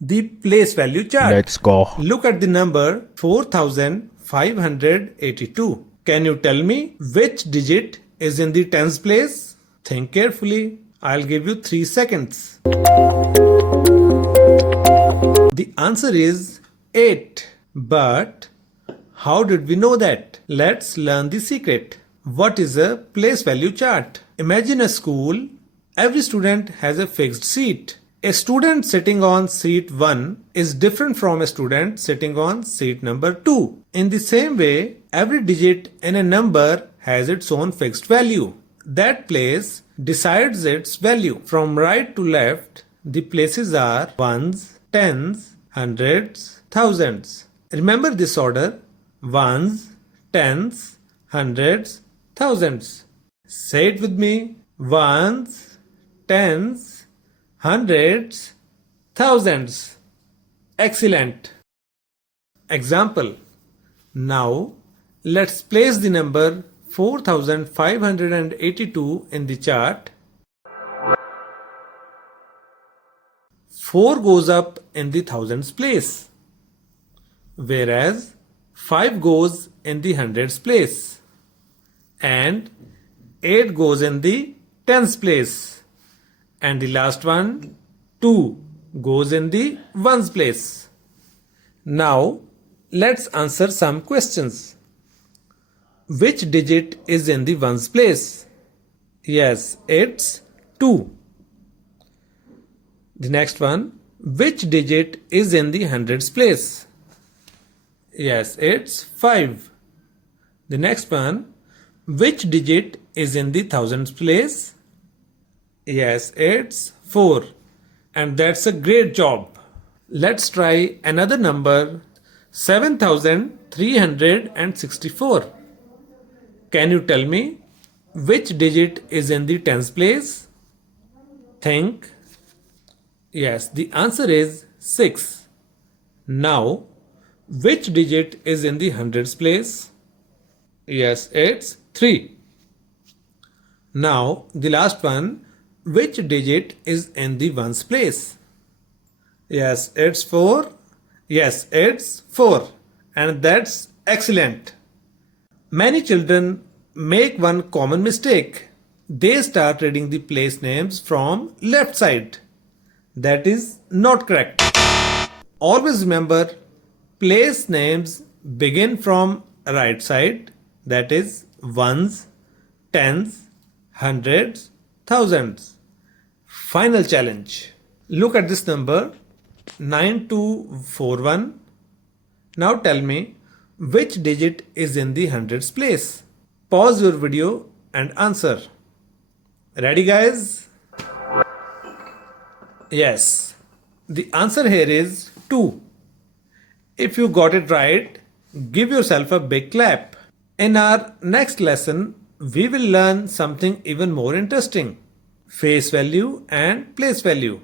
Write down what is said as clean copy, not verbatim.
the place value chart. Let's go. Look at the number 4582. Can you tell me which digit is in the tens place? Think carefully. I'll give you 3 seconds. The answer is 8. But how did we know that? Let's learn the secret. What is a place value chart? Imagine a school. Every student has a fixed seat. A student sitting on seat 1 is different from a student sitting on seat number 2. In the same way, every digit in a number has its own fixed value. That place decides its value. From right to left, the places are ones, tens, hundreds, thousands. Remember this order: ones, tens, hundreds, thousands. Say it with me: ones, tens, hundreds, thousands. Excellent. Example. Now, let's place the number 4582 in the chart. 4 goes up in the thousands place, whereas 5 goes in the hundreds place, and 8 goes in the tens place, and the last one, 2, goes in the ones place. Now, let's answer some questions. Which digit is in the ones place? Yes, it's 2. The next one, which digit is in the hundreds place? Yes, it's 5. The next one, which digit is in the thousands place? Yes, it's 4. And that's a great job. Let's try another number, 7364. Can you tell me which digit is in the tens place? Think. Yes, the answer is 6. Now, which digit is in the hundreds place? Yes, it's 3. Now, the last one, which digit is in the ones place? Yes, it's 4. Yes, it's 4. And that's excellent. Many children make one common mistake. They start reading the place names from left side. That is not correct. Always remember, place names begin from right side, that is ones, tens, hundreds, thousands. Final challenge. Look at this number 9241. Now tell me which digit is in the hundreds place. Pause your video and answer. Ready, guys? Yes, the answer here is 2. If you got it right, give yourself a big clap. In our next lesson, we will learn something even more interesting: face value and place value.